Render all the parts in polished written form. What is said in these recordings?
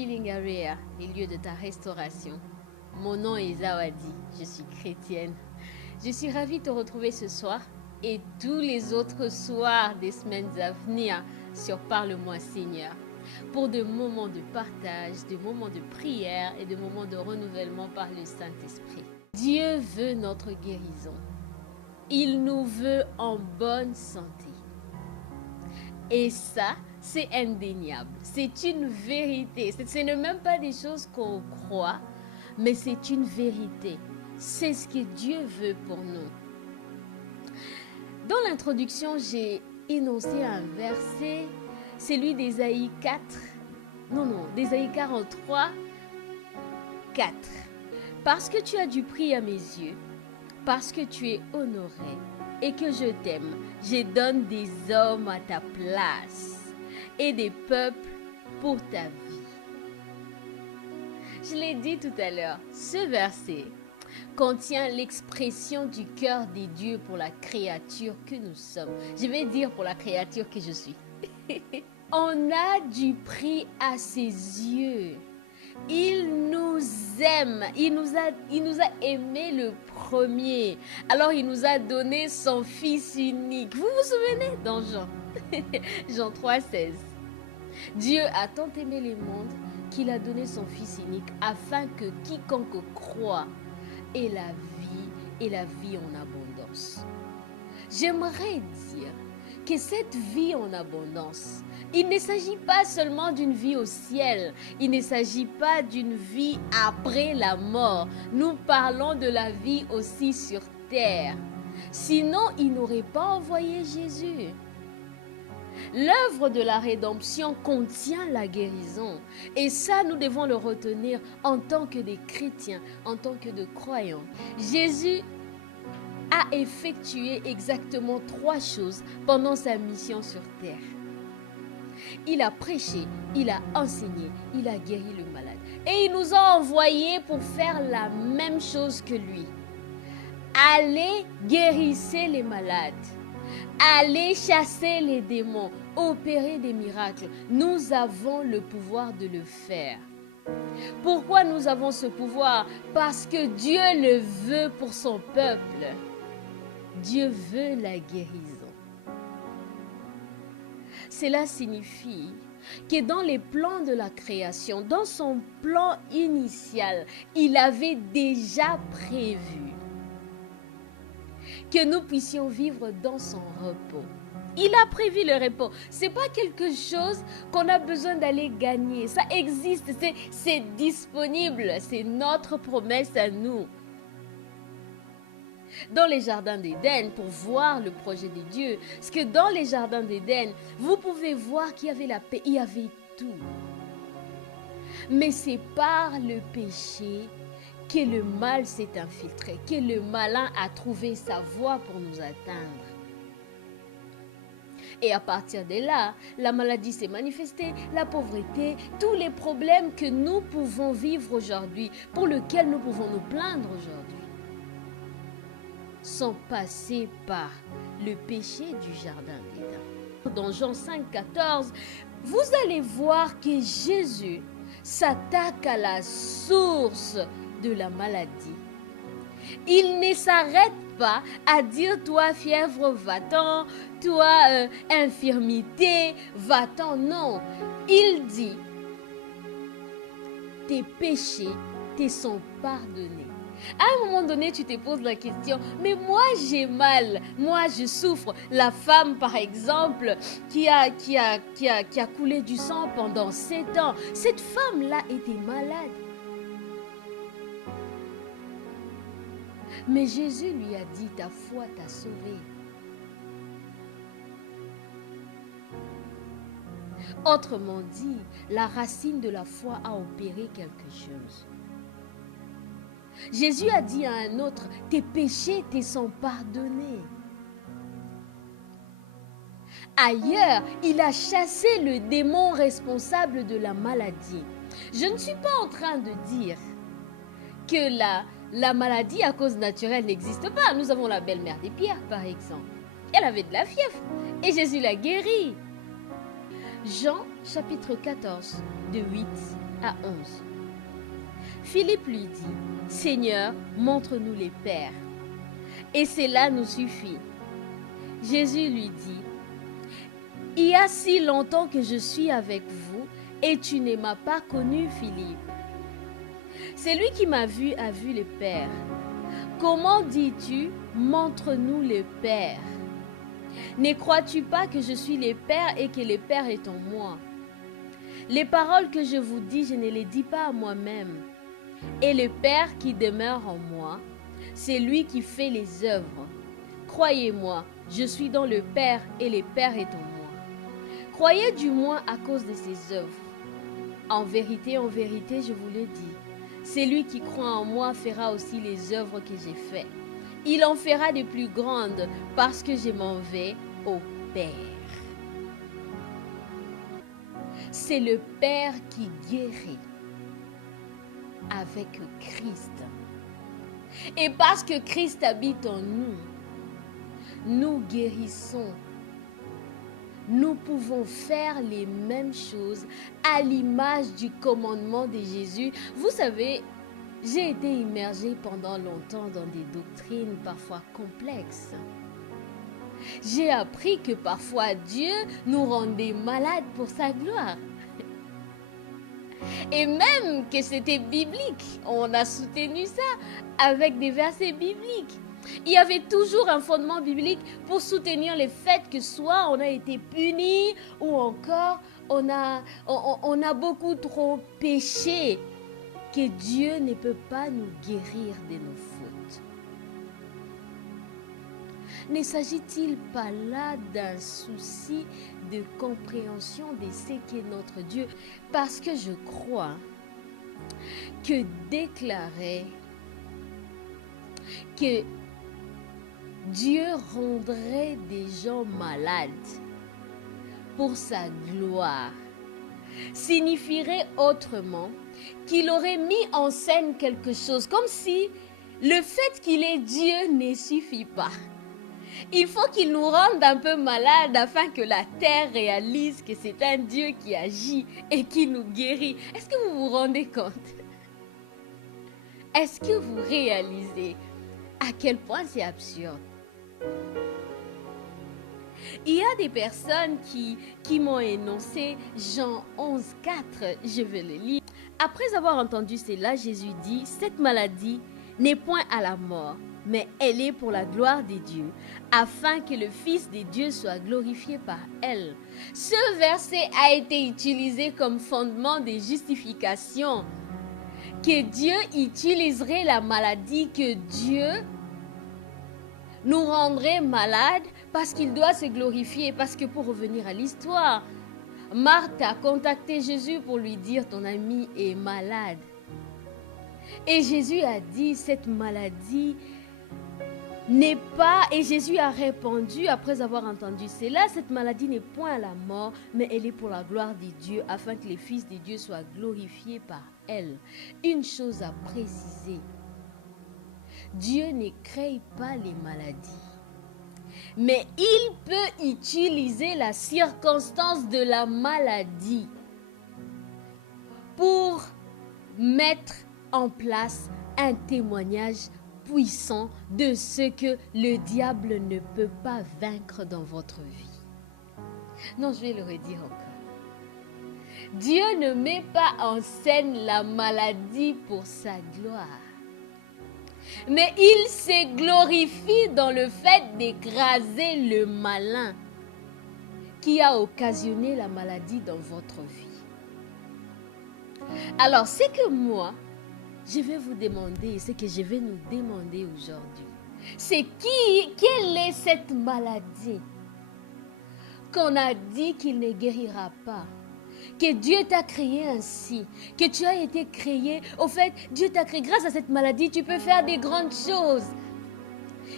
Healing Area, les lieux de ta restauration. Mon nom est Zawadi, je suis chrétienne. Je suis ravie de te retrouver ce soir et tous les autres soirs des semaines à venir sur Parle-moi Seigneur, pour de moments de partage, de moments de prière et de moments de renouvellement par le Saint-Esprit. Dieu veut notre guérison. Il nous veut en bonne santé. Et ça, c'est indéniable. C'est une vérité. Ce n'est même pas des choses qu'on croit, mais c'est une vérité. C'est ce que Dieu veut pour nous. Dans l'introduction, j'ai énoncé un verset, celui d'Ésaïe 43, 4. Parce que tu as du prix à mes yeux, parce que tu es honoré et que je t'aime, je donne des hommes à ta place et des peuples pour ta vie. Je l'ai dit tout à l'heure, ce verset contient l'expression du cœur des dieux pour la créature que nous sommes. Je vais dire pour la créature que je suis. On a du prix à ses yeux. Il nous aime. Il nous a aimé le premier. Alors il nous a donné son Fils unique. Vous vous souvenez dans Jean Jean 3, 16. Dieu a tant aimé le monde qu'il a donné son Fils unique afin que quiconque croit ait la vie en abondance. J'aimerais dire que cette vie en abondance, il ne s'agit pas seulement d'une vie au ciel, il ne s'agit pas d'une vie après la mort. Nous parlons de la vie aussi sur terre. Sinon, il n'aurait pas envoyé Jésus. L'œuvre de la rédemption contient la guérison. Et ça, nous devons le retenir en tant que des chrétiens, en tant que des croyants. Jésus a effectué exactement 3 choses pendant sa mission sur terre. Il a prêché, il a enseigné, il a guéri le malade. Et il nous a envoyés pour faire la même chose que lui. Allez guérissez les malades. Allez chasser les démons, opérer des miracles. Nous avons le pouvoir de le faire. Pourquoi nous avons ce pouvoir? Parce que Dieu le veut pour son peuple. Dieu veut la guérison. Cela signifie que dans les plans de la création, dans son plan initial, il avait déjà prévu que nous puissions vivre dans son repos. Il a prévu le repos. Ce n'est pas quelque chose qu'on a besoin d'aller gagner. Ça existe, c'est disponible. C'est notre promesse à nous. Dans les jardins d'Éden, pour voir le projet de Dieu, parce que dans les jardins d'Éden, vous pouvez voir qu'il y avait la paix, il y avait tout. Mais c'est par le péché que le mal s'est infiltré, que le malin a trouvé sa voie pour nous atteindre. Et à partir de là, la maladie s'est manifestée, la pauvreté, tous les problèmes que nous pouvons vivre aujourd'hui, pour lesquels nous pouvons nous plaindre aujourd'hui, sont passés par le péché du jardin d'Éden. Dans Jean 5, 14, vous allez voir que Jésus s'attaque à la source de la maladie. Il ne s'arrête pas à dire toi fièvre va-t'en, toi infirmité va-t'en. Non, il dit tes péchés te sont pardonnés. À un moment donné, tu te poses la question, mais moi j'ai mal, moi je souffre. La femme par exemple qui a coulé du sang pendant 7 ans, cette femme-là était malade. Mais Jésus lui a dit, ta foi t'a sauvé. Autrement dit, la racine de la foi a opéré quelque chose. Jésus a dit à un autre, tes péchés te sont pardonnés. Ailleurs, il a chassé le démon responsable de la maladie. Je ne suis pas en train de dire que la maladie à cause naturelle n'existe pas. Nous avons la belle-mère des Pierres, par exemple. Elle avait de la fièvre et Jésus l'a guérie. Jean chapitre 14, de 8 à 11. Philippe lui dit, « Seigneur, montre-nous les pères, et cela nous suffit. » Jésus lui dit, « Il y a si longtemps que je suis avec vous, et tu ne m'as pas connu, Philippe. Celui qui m'a vu a vu le Père. Comment dis-tu, montre-nous le Père? Ne crois-tu pas que je suis le Père et que le Père est en moi? Les paroles que je vous dis, je ne les dis pas à moi-même. Et le Père qui demeure en moi, c'est lui qui fait les œuvres. Croyez-moi, je suis dans le Père et le Père est en moi. Croyez du moins à cause de ses œuvres. En vérité, je vous le dis, celui qui croit en moi fera aussi les œuvres que j'ai faites. Il en fera de plus grandes parce que je m'en vais au Père. C'est le Père qui guérit avec Christ. Et parce que Christ habite en nous, nous guérissons. Nous pouvons faire les mêmes choses à l'image du commandement de Jésus. Vous savez, j'ai été immergée pendant longtemps dans des doctrines parfois complexes. J'ai appris que parfois Dieu nous rendait malades pour sa gloire. Et même que c'était biblique. On a soutenu ça avec des versets bibliques. Il y avait toujours un fondement biblique pour soutenir le fait que soit on a été puni ou encore on a beaucoup trop péché, que Dieu ne peut pas nous guérir de nos fautes. Ne s'agit-il pas là d'un souci de compréhension de ce qu'est notre Dieu? Parce que je crois que déclarer que Dieu rendrait des gens malades pour sa gloire signifierait autrement qu'il aurait mis en scène quelque chose, comme si le fait qu'il est Dieu ne suffit pas. Il faut qu'il nous rende un peu malades afin que la terre réalise que c'est un Dieu qui agit et qui nous guérit. Est-ce que vous vous rendez compte? Est-ce que vous réalisez à quel point c'est absurde? Il y a des personnes qui m'ont énoncé Jean 11, 4, je vais le lire. Après avoir entendu cela, Jésus dit, cette maladie n'est point à la mort, mais elle est pour la gloire de Dieu, afin que le Fils de Dieu soit glorifié par elle. Ce verset a été utilisé comme fondement de justification, que Dieu utiliserait la maladie, que Dieu nous rendrait malades parce qu'il doit se glorifier. Parce que pour revenir à l'histoire, Marthe a contacté Jésus pour lui dire ton ami est malade. Et Jésus a dit cette maladie n'est pas, et Jésus a répondu après avoir entendu cela, cette maladie n'est point à la mort, mais elle est pour la gloire de Dieu, afin que les fils de Dieu soient glorifiés par elle. Une chose à préciser, Dieu ne crée pas les maladies, mais il peut utiliser la circonstance de la maladie pour mettre en place un témoignage puissant de ce que le diable ne peut pas vaincre dans votre vie. Non, je vais le redire encore. Dieu ne met pas en scène la maladie pour sa gloire, mais il se glorifie dans le fait d'écraser le malin qui a occasionné la maladie dans votre vie. Alors, c'est que moi, je vais vous demander, ce que je vais nous demander aujourd'hui, c'est quelle est cette maladie qu'on a dit qu'il ne guérira pas? Que Dieu t'a créé ainsi, que tu as été créé. Au fait, Dieu t'a créé. Grâce à cette maladie, tu peux faire des grandes choses.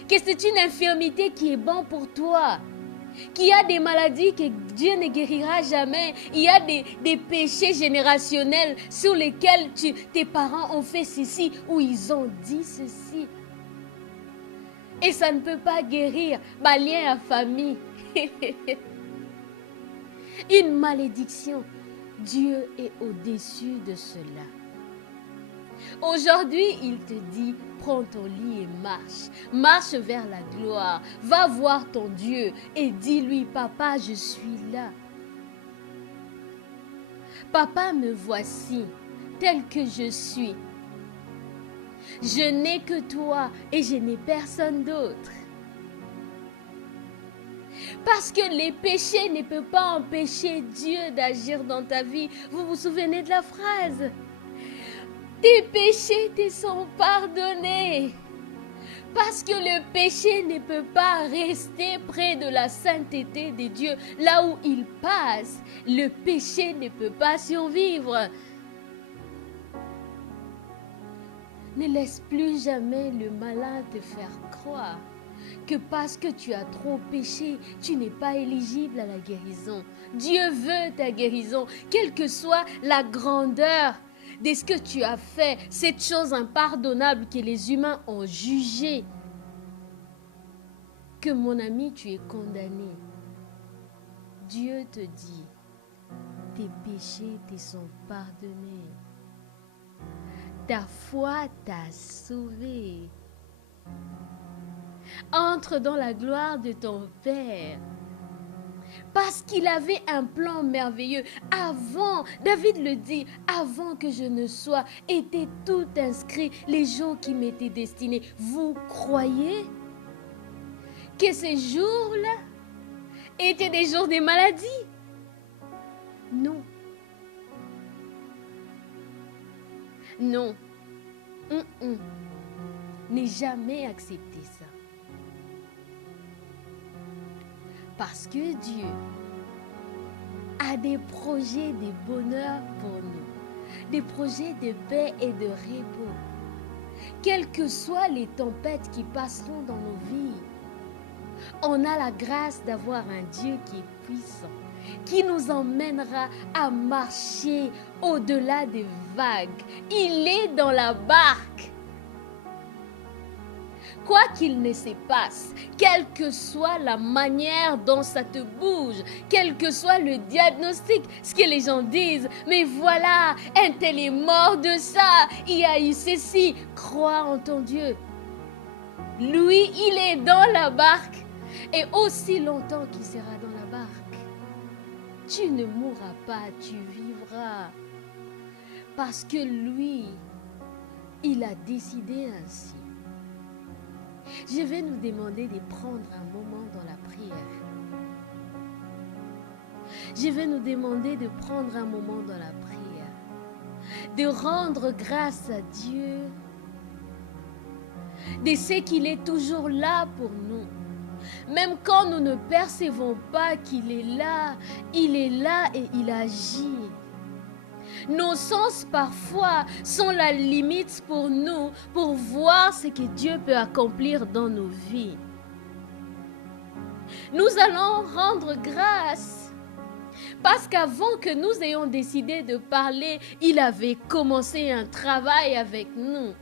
Que c'est une infirmité qui est bonne pour toi. Qu'il y a des maladies que Dieu ne guérira jamais. Il y a des péchés générationnels sur lesquels tes parents ont fait ceci ou ils ont dit ceci. Et ça ne peut pas guérir. Lien à famille. Une malédiction. Dieu est au-dessus de cela. Aujourd'hui, il te dit, prends ton lit et marche. Marche vers la gloire. Va voir ton Dieu et dis-lui, papa, je suis là. Papa, me voici, tel que je suis. Je n'ai que toi et je n'ai personne d'autre. Parce que les péchés ne peuvent pas empêcher Dieu d'agir dans ta vie. Vous vous souvenez de la phrase? Tes péchés te sont pardonnés. Parce que le péché ne peut pas rester près de la sainteté de Dieu. Là où il passe, le péché ne peut pas survivre. Ne laisse plus jamais le malin te faire croire que parce que tu as trop péché, tu n'es pas éligible à la guérison. Dieu veut ta guérison, quelle que soit la grandeur de ce que tu as fait, cette chose impardonnable que les humains ont jugée. Que mon ami, tu es condamné. Dieu te dit, tes péchés te sont pardonnés. Ta foi t'a sauvé. Entre dans la gloire de ton Père. Parce qu'il avait un plan merveilleux. Avant, David le dit, avant que je ne sois, était tout inscrit, les jours qui m'étaient destinés. Vous croyez que ces jours-là étaient des jours de maladie? Non. Non. N'ai jamais accepté ça. Parce que Dieu a des projets de bonheur pour nous, des projets de paix et de repos. Quelles que soient les tempêtes qui passeront dans nos vies, on a la grâce d'avoir un Dieu qui est puissant, qui nous emmènera à marcher au-delà des vagues. Il est dans la barque. Quoi qu'il ne se passe, quelle que soit la manière dont ça te bouge, quel que soit le diagnostic, ce que les gens disent, mais voilà, un tel est mort de ça, il y a eu ceci, crois en ton Dieu. Lui, il est dans la barque, et aussi longtemps qu'il sera dans la barque, tu ne mourras pas, tu vivras. Parce que lui, il a décidé ainsi. Je vais nous demander de prendre un moment dans la prière. Je vais nous demander de prendre un moment dans la prière. De rendre grâce à Dieu. De ce qu'il est toujours là pour nous. Même quand nous ne percevons pas qu'il est là et il agit. Nos sens parfois sont la limite pour nous, pour voir ce que Dieu peut accomplir dans nos vies. Nous allons rendre grâce parce qu'avant que nous ayons décidé de parler, il avait commencé un travail avec nous.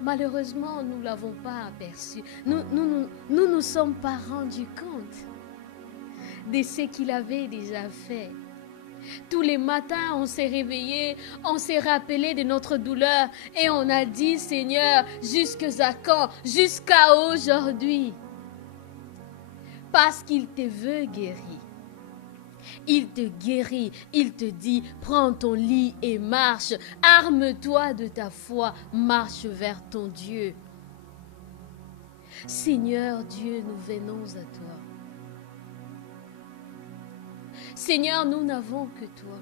Malheureusement, nous ne l'avons pas aperçu. Nous sommes pas rendus compte de ce qu'il avait déjà fait. Tous les matins, on s'est réveillé, on s'est rappelé de notre douleur et on a dit, Seigneur, jusqu'à quand? Jusqu'à aujourd'hui. Parce qu'il te veut guérir. Il te guérit, il te dit, prends ton lit et marche. Arme-toi de ta foi, marche vers ton Dieu. Seigneur Dieu, nous venons à toi. Seigneur, nous n'avons que toi.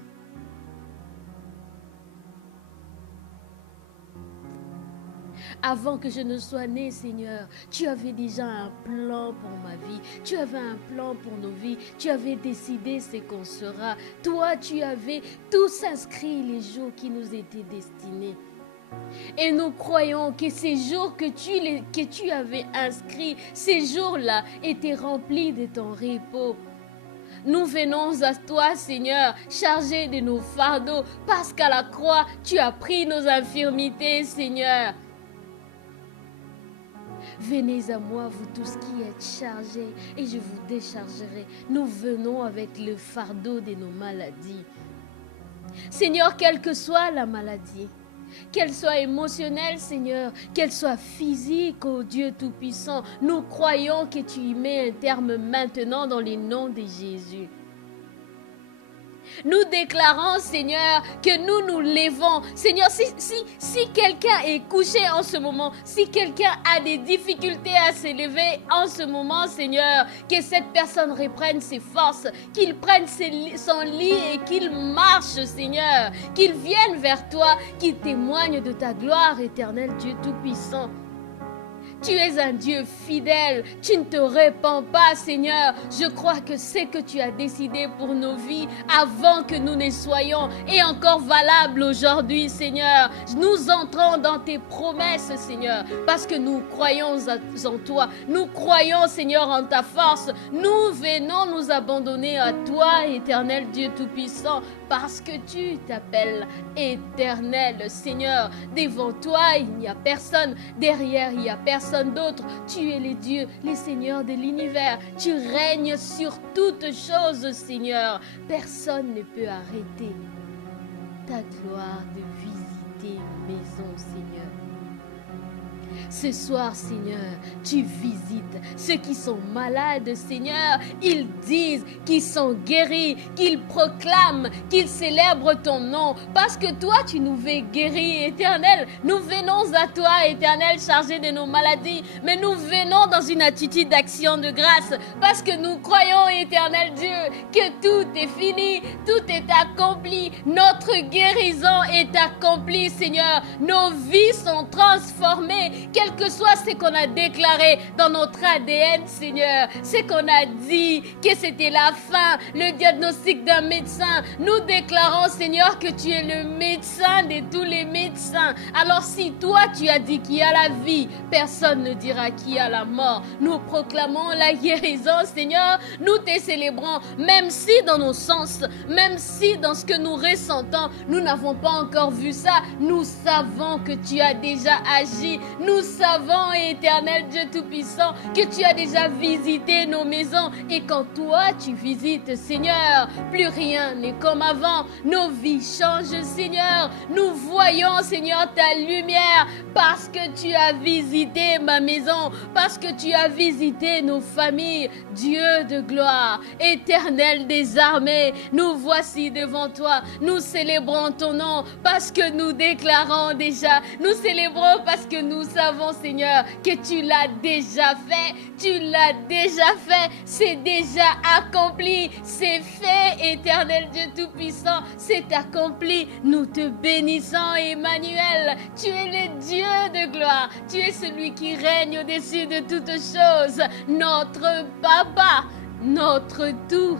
Avant que je ne sois né, Seigneur, tu avais déjà un plan pour ma vie. Tu avais un plan pour nos vies. Tu avais décidé ce qu'on sera. Toi, tu avais tous inscrit les jours qui nous étaient destinés. Et nous croyons que ces jours que tu avais inscrits, ces jours-là étaient remplis de ton repos. Nous venons à toi, Seigneur, chargés de nos fardeaux, parce qu'à la croix, tu as pris nos infirmités, Seigneur. Venez à moi, vous tous qui êtes chargés, et je vous déchargerai. Nous venons avec le fardeau de nos maladies. Seigneur, quelle que soit la maladie, qu'elle soit émotionnelle, Seigneur, qu'elle soit physique, ô Dieu Tout-Puissant, nous croyons que tu y mets un terme maintenant dans le nom de Jésus. Nous déclarons, Seigneur, que nous nous levons. Seigneur, si quelqu'un est couché en ce moment, si quelqu'un a des difficultés à se lever en ce moment, Seigneur, que cette personne reprenne ses forces, qu'il prenne son lit et qu'il marche, Seigneur, qu'il vienne vers toi, qu'il témoigne de ta gloire éternelle, Dieu Tout-Puissant. Tu es un Dieu fidèle, tu ne te répands pas, Seigneur. Je crois que ce que tu as décidé pour nos vies avant que nous ne soyons est encore valable aujourd'hui, Seigneur. Nous entrons dans tes promesses, Seigneur, parce que nous croyons en toi. Nous croyons, Seigneur, en ta force. Nous venons nous abandonner à toi, éternel Dieu Tout-Puissant, parce que tu t'appelles éternel, Seigneur. Devant toi, il n'y a personne. Derrière, il n'y a personne d'autre. Tu es le Dieu, le Seigneur de l'univers. Tu règnes sur toutes choses, Seigneur. Personne ne peut arrêter ta gloire de visiter nos maisons, Seigneur. Ce soir, Seigneur, tu visites ceux qui sont malades, Seigneur. Ils disent qu'ils sont guéris, qu'ils proclament, qu'ils célèbrent ton nom. Parce que toi, tu nous veux guéris, Éternel. Nous venons à toi, Éternel, chargés de nos maladies. Mais nous venons dans une attitude d'action de grâce. Parce que nous croyons, Éternel Dieu, que tout est fini, tout est accompli. Notre guérison est accomplie, Seigneur. Nos vies sont transformées. Quel que soit ce qu'on a déclaré dans notre ADN, Seigneur, ce qu'on a dit, que c'était la fin, le diagnostic d'un médecin, nous déclarons, Seigneur, que tu es le médecin de tous les médecins. Alors si toi, tu as dit qu'il y a la vie, personne ne dira qu'il y a la mort. Nous proclamons la guérison, Seigneur, nous te célébrons, même si dans nos sens, même si dans ce que nous ressentons, nous n'avons pas encore vu ça, nous savons que tu as déjà agi. Nous savons, éternel Dieu Tout-Puissant, que tu as déjà visité nos maisons. Et quand toi, tu visites, Seigneur, plus rien n'est comme avant. Nos vies changent, Seigneur. Nous voyons, Seigneur, ta lumière parce que tu as visité ma maison, parce que tu as visité nos familles. Dieu de gloire, éternel des armées, nous voici devant toi. Nous célébrons ton nom parce que nous déclarons déjà. Nous célébrons parce que nous savons, Seigneur, que tu l'as déjà fait. Tu l'as déjà fait. C'est déjà accompli. C'est fait, éternel Dieu Tout-Puissant. C'est accompli. Nous te bénissons, Emmanuel. Tu es le Dieu de gloire. Tu es celui qui règne au-dessus de toutes choses. Notre Papa, notre tout.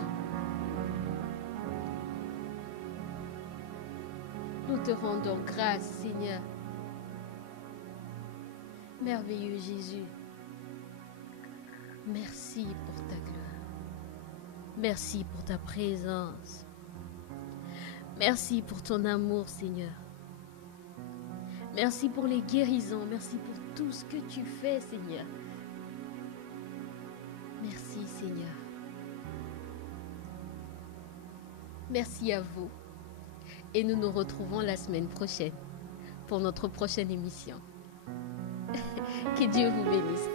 Nous te rendons grâce, Seigneur. Merveilleux Jésus, merci pour ta gloire. Merci pour ta présence. Merci pour ton amour, Seigneur. Merci pour les guérisons. Merci pour tout ce que tu fais, Seigneur. Merci, Seigneur. Merci à vous. Et nous nous retrouvons la semaine prochaine pour notre prochaine émission. Que Dieu vous bénisse.